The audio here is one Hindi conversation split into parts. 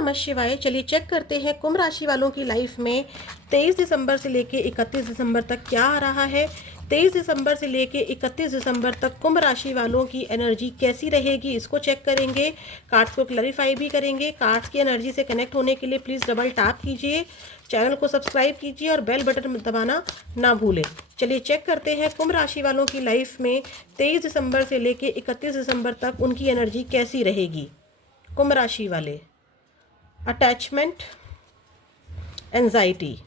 नमः शिवाय। चलिए चेक करते हैं कुंभ राशि वालों की लाइफ में 23 दिसंबर से लेके 31 दिसंबर तक क्या आ रहा है। 23 दिसंबर से लेके 31 दिसंबर तक कुंभ राशि वालों की एनर्जी कैसी रहेगी, इसको चेक करेंगे। कार्ड्स को क्लैरिफाई भी करेंगे। कार्ड्स की एनर्जी से कनेक्ट होने के लिए प्लीज़ डबल टैप कीजिए, चैनल को सब्सक्राइब कीजिए और बेल बटन दबाना ना भूलें। चलिए चेक करते हैं कुंभ राशि वालों की लाइफ में 23 दिसंबर से लेके 31 दिसंबर तक उनकी एनर्जी कैसी रहेगी। कुंभ राशि वाले, अटैचमेंट, एंजाइटी।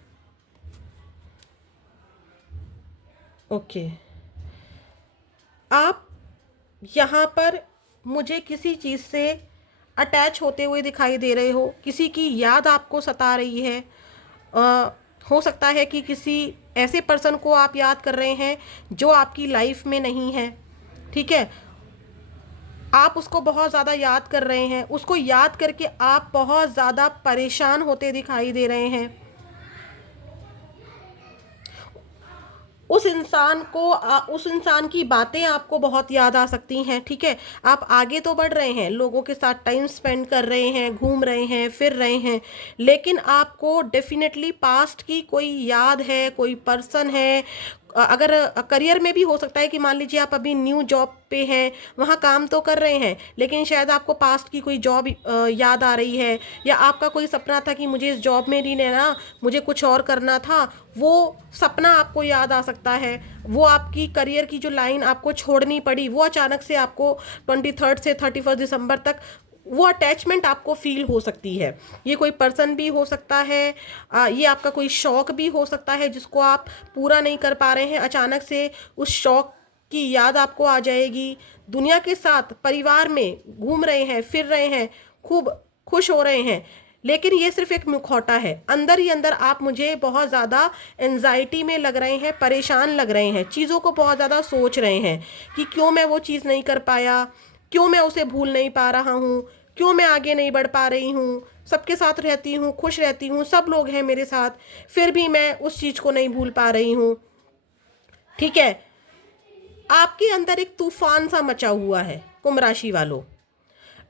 ओके, आप यहाँ पर मुझे किसी चीज़ से अटैच होते हुए दिखाई दे रहे हो। किसी की याद आपको सता रही है। हो सकता है कि किसी ऐसे पर्सन को आप याद कर रहे हैं जो आपकी लाइफ में नहीं है। ठीक है, आप उसको बहुत ज़्यादा याद कर रहे हैं। उसको याद करके आप बहुत ज़्यादा परेशान होते दिखाई दे रहे हैं। उस इंसान की बातें आपको बहुत याद आ सकती हैं। ठीक है, आप आगे तो बढ़ रहे हैं, लोगों के साथ टाइम स्पेंड कर रहे हैं, घूम रहे हैं, फिर रहे हैं, लेकिन आपको डेफिनेटली पास्ट की कोई याद है, कोई पर्सन है। अगर करियर में भी हो सकता है कि मान लीजिए आप अभी न्यू जॉब पे हैं, वहाँ काम तो कर रहे हैं, लेकिन शायद आपको पास्ट की कोई जॉब याद आ रही है, या आपका कोई सपना था कि मुझे इस जॉब में नहीं रहना, मुझे कुछ और करना था, वो सपना आपको याद आ सकता है। वो आपकी करियर की जो लाइन आपको छोड़नी पड़ी, वो अचानक से आपको 23 से 31 दिसंबर तक वो अटैचमेंट आपको फील हो सकती है। ये कोई पर्सन भी हो सकता है, ये आपका कोई शौक भी हो सकता है जिसको आप पूरा नहीं कर पा रहे हैं। अचानक से उस शौक की याद आपको आ जाएगी। दुनिया के साथ परिवार में घूम रहे हैं, फिर रहे हैं, खूब खुश हो रहे हैं, लेकिन ये सिर्फ एक मुखौटा है। अंदर ही अंदर आप मुझे बहुत ज़्यादा एंजाइटी में लग रहे हैं, परेशान लग रहे हैं, चीज़ों को बहुत ज़्यादा सोच रहे हैं कि क्यों मैं वो चीज़ नहीं कर पाया, क्यों मैं उसे भूल नहीं पा रहा हूँ, क्यों मैं आगे नहीं बढ़ पा रही हूँ। सबके साथ रहती हूँ, खुश रहती हूँ, सब लोग हैं मेरे साथ, फिर भी मैं उस चीज़ को नहीं भूल पा रही हूँ। ठीक है, आपके अंदर एक तूफान सा मचा हुआ है कुंभ राशि वालों।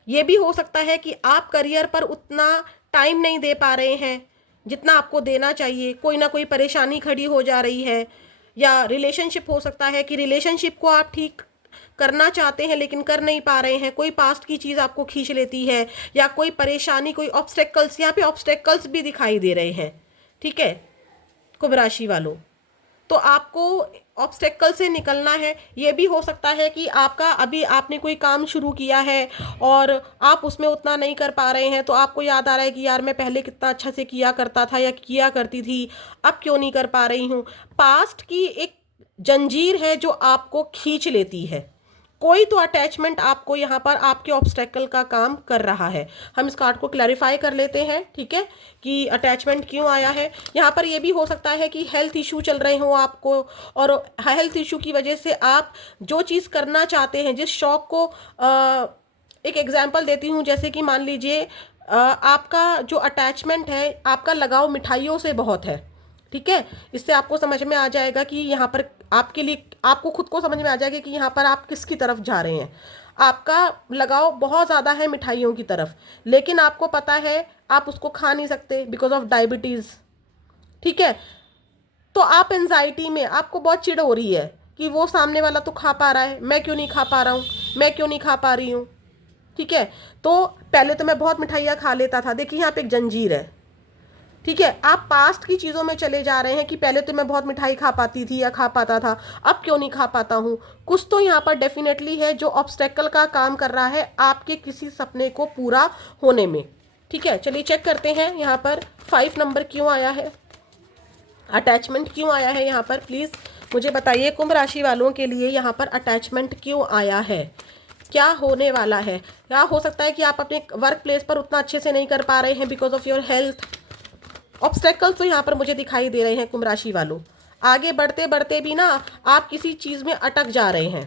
ये भी हो सकता है कि आप करियर पर उतना टाइम नहीं दे पा रहे हैं जितना आपको देना चाहिए। कोई ना कोई परेशानी खड़ी हो जा रही है, या रिलेशनशिप हो सकता है कि रिलेशनशिप को आप ठीक करना चाहते हैं लेकिन कर नहीं पा रहे हैं। कोई पास्ट की चीज़ आपको खींच लेती है, या कोई परेशानी, कोई ऑब्स्टेकल्स, यहाँ पे ऑब्स्टेकल्स भी दिखाई दे रहे हैं। ठीक है कुंभ राशि वालों, तो आपको ऑब्स्टेकल से निकलना है। ये भी हो सकता है कि अभी आपने कोई काम शुरू किया है और आप उसमें उतना नहीं कर पा रहे हैं, तो आपको याद आ रहा है कि यार मैं पहले कितना अच्छा से किया करता था या किया करती थी, अब क्यों नहीं कर पा रही हूँ। पास्ट की एक जंजीर है जो आपको खींच लेती है। कोई तो अटैचमेंट आपको यहाँ पर आपके ऑब्स्टेकल का काम कर रहा है। हम इस कार्ड को क्लैरिफाई कर लेते हैं। ठीक है, कि अटैचमेंट क्यों आया है। यहाँ पर ये भी हो सकता है कि हेल्थ इशू चल रहे हो आपको, और हेल्थ इशू की वजह से आप जो चीज़ करना चाहते हैं, जिस शौक को एक एग्जांपल देती हूँ, जैसे कि मान लीजिए आपका जो अटैचमेंट है, आपका लगाव मिठाइयों से बहुत है। ठीक है, इससे आपको समझ में आ जाएगा कि यहाँ पर आपके लिए, आपको खुद को समझ में आ जाएगा कि यहाँ पर आप किसकी तरफ जा रहे हैं। आपका लगाव बहुत ज़्यादा है मिठाइयों की तरफ, लेकिन आपको पता है आप उसको खा नहीं सकते बिकॉज ऑफ डायबिटीज़। ठीक है, तो आप एंजाइटी में, आपको बहुत चिढ़ हो रही है कि वो सामने वाला तो खा पा रहा है, मैं क्यों नहीं खा पा रहा हूँ, मैं क्यों नहीं खा पा रही हूँ। ठीक है, तो पहले तो मैं बहुत मिठाइयाँ खा लेता था, देखिए यहाँ पे एक जंजीर है। ठीक है, आप पास्ट की चीज़ों में चले जा रहे हैं कि पहले तो मैं बहुत मिठाई खा पाती थी या खा पाता था, अब क्यों नहीं खा पाता हूँ। कुछ तो यहाँ पर डेफिनेटली है जो ऑब्स्टेकल का काम कर रहा है आपके किसी सपने को पूरा होने में। ठीक है, चलिए चेक करते हैं यहाँ पर 5 नंबर क्यों आया है, अटैचमेंट क्यों आया है। यहाँ पर प्लीज़ मुझे बताइए कुंभ राशि वालों के लिए यहाँ पर अटैचमेंट क्यों आया है, क्या होने वाला है। क्या हो सकता है कि आप अपने वर्क प्लेस पर उतना अच्छे से नहीं कर पा रहे हैं because of your health. Obstacles तो यहाँ पर मुझे दिखाई दे रहे हैं कुंभ राशि वालों। आगे बढ़ते बढ़ते भी ना आप किसी चीज़ में अटक जा रहे हैं।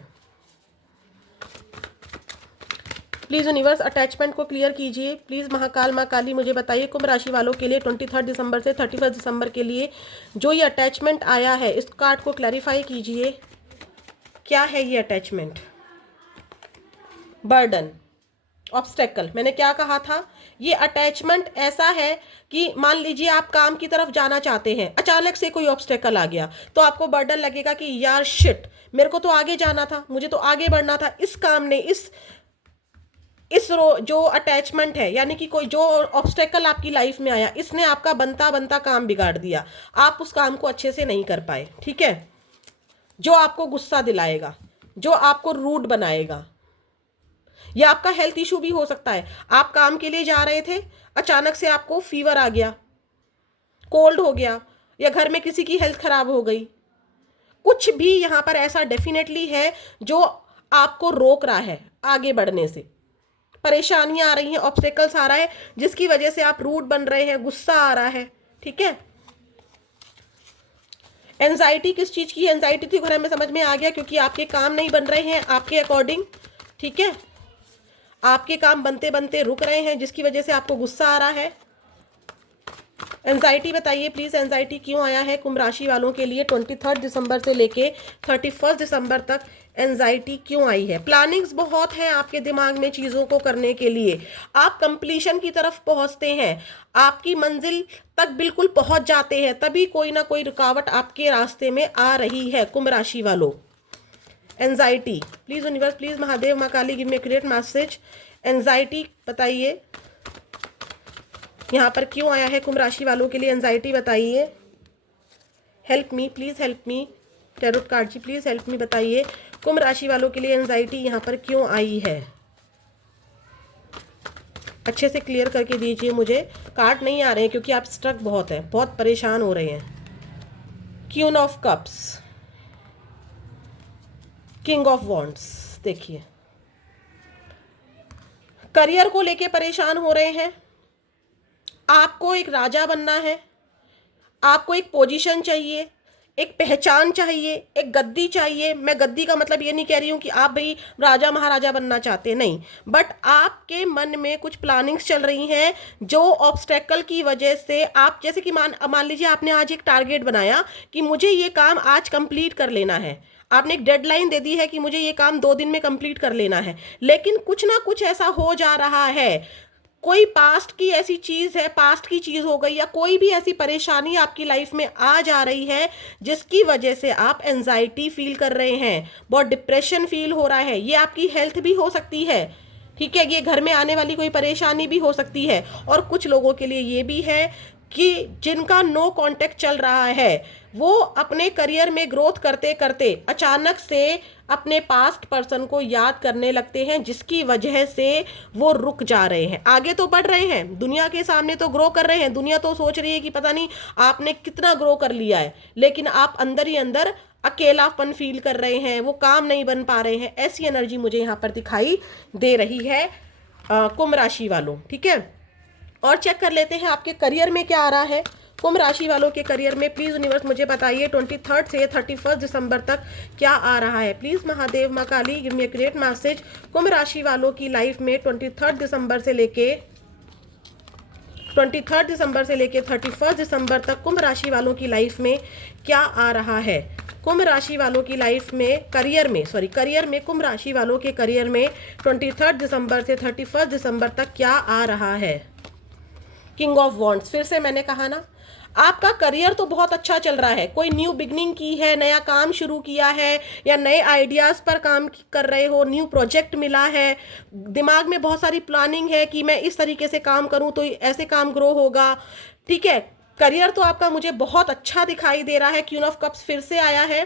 प्लीज़ यूनिवर्स अटैचमेंट को क्लियर कीजिए। प्लीज़ महाकाल माँ काली मुझे बताइए कुंभ राशि वालों के लिए 23 दिसंबर से 31 दिसंबर के लिए जो ये अटैचमेंट आया है, इस कार्ड को क्लैरिफाई कीजिए। क्या है ये अटैचमेंट। बर्डन, ऑब्स्टेकल, मैंने क्या कहा था ये अटैचमेंट ऐसा है कि मान लीजिए आप काम की तरफ जाना चाहते हैं, अचानक से कोई ऑब्स्टेकल आ गया तो आपको बर्डन लगेगा कि यार शिट, मेरे को तो आगे जाना था, मुझे तो आगे बढ़ना था, इस काम ने जो अटैचमेंट है, यानी कि कोई जो ऑब्स्टेकल आपकी लाइफ में आया, इसने आपका बनता बनता काम बिगाड़ दिया, आप उस काम को अच्छे से नहीं कर पाए। ठीक है, जो आपको गुस्सा दिलाएगा, जो आपको रूड बनाएगा, या आपका हेल्थ इशू भी हो सकता है। आप काम के लिए जा रहे थे, अचानक से आपको फीवर आ गया, कोल्ड हो गया, या घर में किसी की हेल्थ खराब हो गई, कुछ भी यहाँ पर ऐसा डेफिनेटली है जो आपको रोक रहा है आगे बढ़ने से। परेशानियां आ रही हैं, ऑब्स्टेकल्स आ रहा है, जिसकी वजह से आप रूड बन रहे हैं, गुस्सा आ रहा है। ठीक है, एंजाइटी किस चीज़ की एंजाइटी थी, घर में समझ में आ गया, क्योंकि आपके काम नहीं बन रहे हैं आपके अकॉर्डिंग। ठीक है, आपके काम बनते बनते रुक रहे हैं, जिसकी वजह से आपको गुस्सा आ रहा है। एंजाइटी बताइए प्लीज, एंजाइटी क्यों आया है कुंभ राशि वालों के लिए 23 दिसंबर से लेके 31 दिसंबर तक एंजाइटी क्यों आई है? प्लानिंग्स बहुत हैं आपके दिमाग में चीज़ों को करने के लिए, आप कंप्लीशन की तरफ पहुंचते हैं, आपकी मंजिल तक बिल्कुल पहुंच जाते हैं, तभी कोई ना कोई रुकावट आपके रास्ते में आ रही है कुंभ राशि वालों। Anxiety please universe, please Mahadev माँ Kali, give me great message. Anxiety बताइए यहाँ पर क्यों आया है कुंभ राशि वालों के लिए, एंजाइटी बताइए। Help me please, help me tarot card जी, प्लीज हेल्प मी, बताइए कुंभ राशि वालों के लिए एंजाइटी यहाँ पर क्यों आई है, अच्छे से क्लियर करके दीजिए मुझे। कार्ड नहीं आ रहे हैं क्योंकि आप स्ट्रक बहुत हैं, बहुत परेशान हो रहे हैं। Queen of cups, king of wands, देखिए करियर को लेके परेशान हो रहे हैं, आपको एक राजा बनना है, आपको एक पोजीशन चाहिए, एक पहचान चाहिए, एक गद्दी चाहिए। मैं गद्दी का मतलब ये नहीं कह रही हूँ कि आप भाई राजा महाराजा बनना चाहते, नहीं, बट आपके मन में कुछ प्लानिंग्स चल रही हैं जो ऑब्स्टेकल की वजह से आप, जैसे कि मान लीजिए आपने आज एक टारगेट बनाया कि मुझे ये काम आज कंप्लीट कर लेना है, आपने एक डेडलाइन दे दी है कि मुझे ये काम 2 दिन में कंप्लीट कर लेना है, लेकिन कुछ ना कुछ ऐसा हो जा रहा है, कोई पास्ट की ऐसी चीज़ है, पास्ट की चीज़ हो गई, या कोई भी ऐसी परेशानी आपकी लाइफ में आ जा रही है जिसकी वजह से आप एंजाइटी फील कर रहे हैं, बहुत डिप्रेशन फील हो रहा है। ये आपकी हेल्थ भी हो सकती है, ठीक है, ये घर में आने वाली कोई परेशानी भी हो सकती है, और कुछ लोगों के लिए ये भी है कि जिनका नो कांटेक्ट चल रहा है, वो अपने करियर में ग्रोथ करते करते अचानक से अपने पास्ट पर्सन को याद करने लगते हैं, जिसकी वजह से वो रुक जा रहे हैं। आगे तो बढ़ रहे हैं, दुनिया के सामने तो ग्रो कर रहे हैं, दुनिया तो सोच रही है कि पता नहीं आपने कितना ग्रो कर लिया है, लेकिन आप अंदर ही अंदर अकेलापन फील कर रहे हैं, वो काम नहीं बन पा रहे हैं। ऐसी एनर्जी मुझे यहाँ पर दिखाई दे रही है कुंभ राशि वालों। ठीक है, और चेक कर लेते हैं आपके करियर में क्या आ रहा है कुंभ राशि वालों के करियर में। प्लीज यूनिवर्स मुझे बताइए 23 से 31 दिसंबर तक क्या आ रहा है। प्लीज महादेव माँ Kali, give me a great message. कुंभ राशि वालों की लाइफ में 23 दिसंबर से लेके 31 दिसंबर तक कुंभ राशि वालों की लाइफ में क्या आ रहा है। कुंभ राशि वालों की लाइफ में करियर में कुंभ राशि वालों के करियर में 23 दिसंबर से 31 दिसंबर तक क्या आ रहा है। किंग ऑफ वॉन्ड्स, फिर से मैंने कहा ना, आपका करियर तो बहुत अच्छा चल रहा है, कोई न्यू बिगनिंग की है, नया काम शुरू किया है, या नए आइडियाज़ पर काम कर रहे हो, न्यू प्रोजेक्ट मिला है, दिमाग में बहुत सारी प्लानिंग है कि मैं इस तरीके से काम करूं तो ऐसे काम ग्रो होगा। ठीक है, करियर तो आपका मुझे बहुत अच्छा दिखाई दे रहा है। क्वीन ऑफ कप्स फिर से आया है।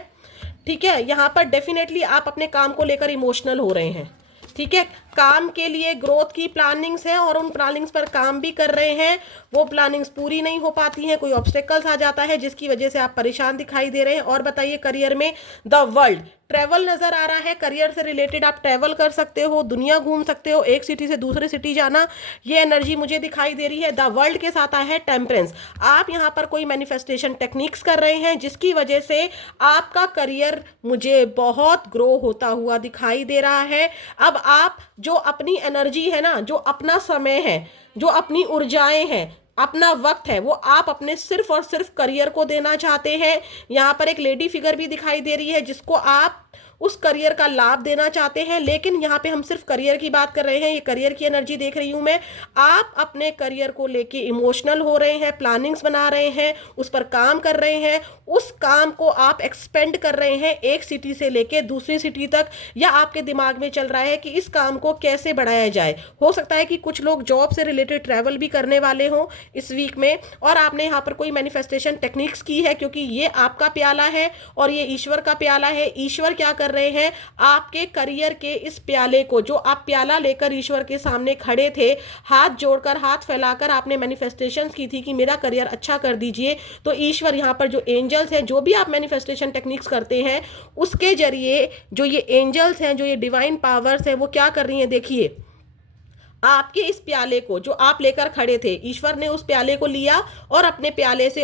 ठीक है, यहाँ पर डेफिनेटली आप अपने काम को लेकर इमोशनल हो रहे हैं। ठीक है, काम के लिए ग्रोथ की प्लानिंग्स हैं और उन प्लानिंग्स पर काम भी कर रहे हैं, वो प्लानिंग्स पूरी नहीं हो पाती हैं, कोई ऑब्स्टेकल्स आ जाता है जिसकी वजह से आप परेशान दिखाई दे रहे हैं। और बताइए करियर में द वर्ल्ड, ट्रैवल नजर आ रहा है, करियर से रिलेटेड आप ट्रैवल कर सकते हो, दुनिया घूम सकते हो, एक सिटी से दूसरे सिटी जाना, ये एनर्जी मुझे दिखाई दे रही है। द वर्ल्ड के साथ आया है टेम्परेंस, आप यहाँ पर कोई मैनिफेस्टेशन टेक्निक्स कर रहे हैं जिसकी वजह से आपका करियर मुझे बहुत ग्रो होता हुआ दिखाई दे रहा है। अब आप जो अपनी एनर्जी है ना, जो अपना समय है, जो अपनी ऊर्जाएं हैं, अपना वक्त है, वो आप अपने सिर्फ और सिर्फ करियर को देना चाहते हैं। यहाँ पर एक लेडी फिगर भी दिखाई दे रही है जिसको आप उस करियर का लाभ देना चाहते हैं। लेकिन यहाँ पे हम सिर्फ करियर की बात कर रहे हैं, ये करियर की एनर्जी देख रही हूँ मैं। आप अपने करियर को लेके इमोशनल हो रहे हैं, प्लानिंग्स बना रहे हैं, उस पर काम कर रहे हैं, उस काम को आप एक्सपेंड कर रहे हैं एक सिटी से लेके दूसरी सिटी तक, या आपके दिमाग में चल रहा है कि इस काम को कैसे बढ़ाया जाए। हो सकता है कि कुछ लोग जॉब से रिलेटेड ट्रैवल भी करने वाले हों इस वीक में, और आपने यहाँ पर कोई मैनिफेस्टेशन टेक्निक्स की है, क्योंकि ये आपका प्याला है और ये ईश्वर का प्याला है। ईश्वर क्या कर रहे हैं, आपके करियर के इस प्याले को, जो आप प्याला लेकर ईश्वर के सामने खड़े थे, हाथ जोड़कर, हाथ फैलाकर आपने मैनिफेस्टेशन की थी कि मेरा करियर अच्छा कर दीजिए, तो ईश्वर यहाँ पर जो एंजल्स हैं, जो भी आप मैनिफेस्टेशन टेक्निक्स करते हैं उसके जरिए जो ये एंजल्स हैं, जो ये डिवाइन पावर्स हैं, वो क्या कर रही हैं, देखिए आपके इस प्याले को जो आप लेकर खड़े थे, ईश्वर ने उस प्याले को लिया और अपने प्याले से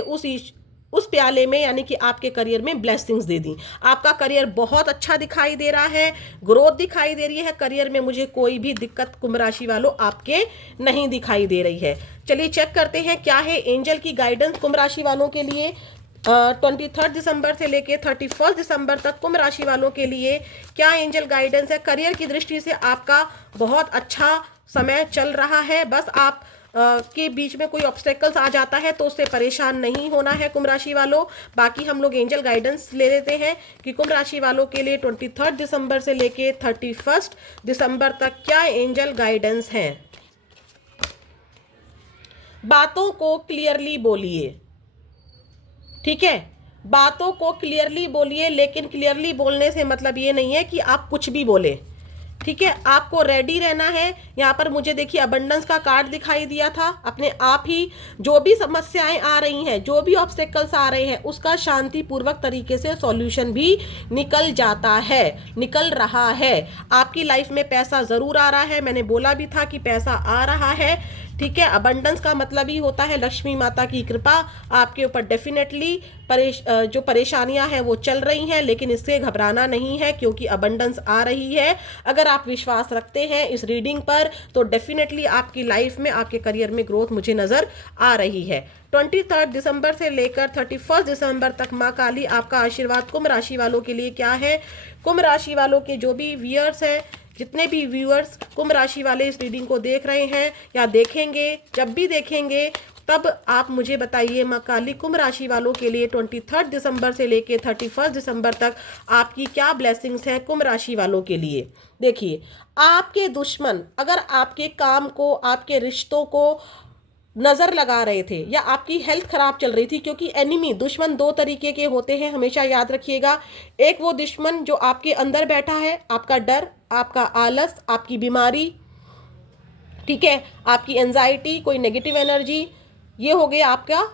उस प्याले में, यानी कि आपके करियर में ब्लेसिंग्स दे दी। आपका करियर बहुत अच्छा दिखाई दे रहा है, ग्रोथ दिखाई दे रही है करियर में। मुझे कोई भी दिक्कत कुंभ राशि वालों आपके नहीं दिखाई दे रही है। चलिए चेक करते हैं क्या है एंजल की गाइडेंस कुंभ राशि वालों के लिए 23 दिसंबर से लेके 31 दिसंबर तक कुंभ राशि वालों के लिए क्या एंजल गाइडेंस है। करियर की दृष्टि से आपका बहुत अच्छा समय चल रहा है। बस आप के बीच में कोई ऑब्स्टेकल्स आ जाता है तो उससे परेशान नहीं होना है कुंभ राशि वालों। बाकी हम लोग एंजल गाइडेंस ले लेते हैं कि कुंभ राशि वालों के लिए 23 दिसंबर से लेके 31 दिसंबर तक क्या एंजल गाइडेंस है। बातों को क्लियरली बोलिए, ठीक है, बातों को क्लियरली बोलिए, लेकिन क्लियरली बोलने से मतलब ये नहीं है कि आप कुछ भी बोले, ठीक है। आपको रेडी रहना है। यहाँ पर मुझे देखिए अबंडेंस का कार्ड दिखाई दिया था। अपने आप ही जो भी समस्याएं आ रही हैं, जो भी ऑब्स्टेकल्स आ रहे हैं, उसका शांतिपूर्वक तरीके से सॉल्यूशन भी निकल जाता है, निकल रहा है। आपकी लाइफ में पैसा ज़रूर आ रहा है, मैंने बोला भी था कि पैसा आ रहा है, ठीक है। अबंडेंस का मतलब ही होता है लक्ष्मी माता की कृपा आपके ऊपर। डेफिनेटली जो परेशानियां हैं वो चल रही हैं, लेकिन इससे घबराना नहीं है क्योंकि अबंडेंस आ रही है। अगर आप विश्वास रखते हैं इस रीडिंग पर तो डेफिनेटली आपकी लाइफ में, आपके करियर में ग्रोथ मुझे नज़र आ रही है। 23 दिसंबर से लेकर 31 दिसंबर तक माँ काली आपका आशीर्वाद कुंभ राशि वालों के लिए क्या है। कुंभ राशि वालों के जो भी व्यूअर्स हैं, जितने भी व्यूअर्स कुंभ राशि वाले इस रीडिंग को देख रहे हैं या देखेंगे, जब भी देखेंगे तब आप मुझे बताइए माँ काली कुंभ राशि वालों के लिए 23 दिसंबर से लेके 31 दिसंबर तक आपकी क्या ब्लेसिंग्स हैं कुंभ राशि वालों के लिए। देखिए आपके दुश्मन अगर आपके काम को, आपके रिश्तों को नज़र लगा रहे थे या आपकी हेल्थ खराब चल रही थी, क्योंकि एनिमी, दुश्मन दो तरीके के होते हैं, हमेशा याद रखिएगा। एक वो दुश्मन जो आपके अंदर बैठा है, आपका डर, आपका आलस, आपकी बीमारी, ठीक है, आपकी एंजाइटी, कोई नेगेटिव एनर्जी, ये हो गया आपका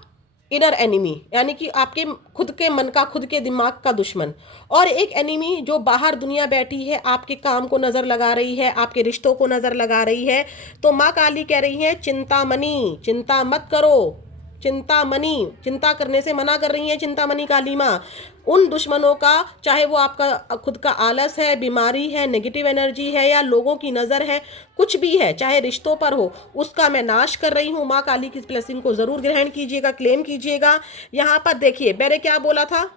इनर एनिमी, यानी कि आपके खुद के मन का, खुद के दिमाग का दुश्मन। और एक एनिमी जो बाहर दुनिया बैठी है, आपके काम को नज़र लगा रही है, आपके रिश्तों को नज़र लगा रही है। तो माँ काली कह रही है चिंतामणि, चिंता मत करो, चिंतामणि, चिंता करने से मना कर रही है चिंतामणि काली माँ। उन दुश्मनों का, चाहे वो आपका खुद का आलस है, बीमारी है, नेगेटिव एनर्जी है या लोगों की नज़र है, कुछ भी है, चाहे रिश्तों पर हो, उसका मैं नाश कर रही हूँ। माँ काली की ब्लेसिंग को ज़रूर ग्रहण कीजिएगा, क्लेम कीजिएगा। यहाँ पर देखिए मैंने क्या बोला था,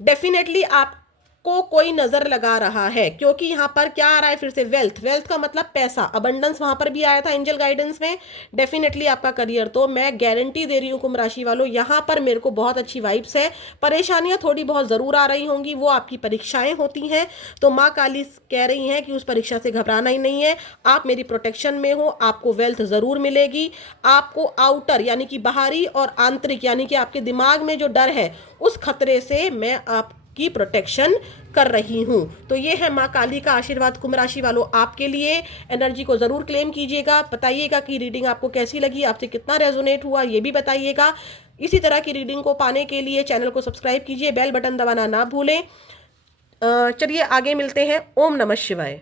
डेफिनेटली आपको कोई नजर लगा रहा है, क्योंकि यहाँ पर क्या आ रहा है फिर से, वेल्थ, वेल्थ का मतलब पैसा, अबंडेंस वहां पर भी आया था एंजल गाइडेंस में। डेफिनेटली आपका करियर, तो मैं गारंटी दे रही हूँ कुंभ राशि वालों, यहाँ पर मेरे को बहुत अच्छी वाइब्स है। परेशानियां थोड़ी बहुत जरूर आ रही होंगी, वो आपकी परीक्षाएं होती हैं। तो माँ काली कह रही हैं कि उस परीक्षा से घबराना ही नहीं है, आप मेरी प्रोटेक्शन में हो, आपको वेल्थ जरूर मिलेगी। आपको आउटर यानी कि बाहरी और आंतरिक यानी कि आपके दिमाग में जो डर है, उस खतरे से मैं आप की प्रोटेक्शन कर रही हूँ। तो ये है माँ काली का आशीर्वाद कुंभ राशि वालों आपके लिए। एनर्जी को ज़रूर क्लेम कीजिएगा, बताइएगा कि रीडिंग आपको कैसी लगी, आपसे कितना रेजोनेट हुआ, ये भी बताइएगा। इसी तरह की रीडिंग को पाने के लिए चैनल को सब्सक्राइब कीजिए, बेल बटन दबाना ना भूलें। चलिए आगे मिलते हैं। ओम नमः शिवाय।